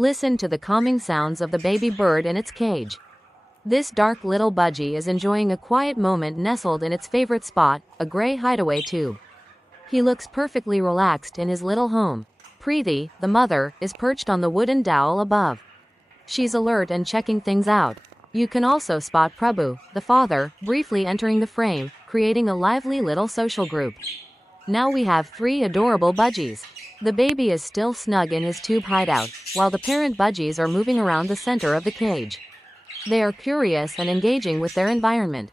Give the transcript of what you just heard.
Listen to the calming sounds of the baby bird in its cage. This dark little budgie is enjoying a quiet moment nestled in its favorite spot, a gray hideaway tube. He looks perfectly relaxed in his little home. Preethi, the mother, is perched on the wooden dowel above. She's alert and checking things out. You can also spot Prabhu, the father, briefly entering the frame, creating a lively little social group. Now we have 3 adorable budgies. The baby is still snug in his tube hideout, while the parent budgies are moving around the center of the cage. They are curious and engaging with their environment.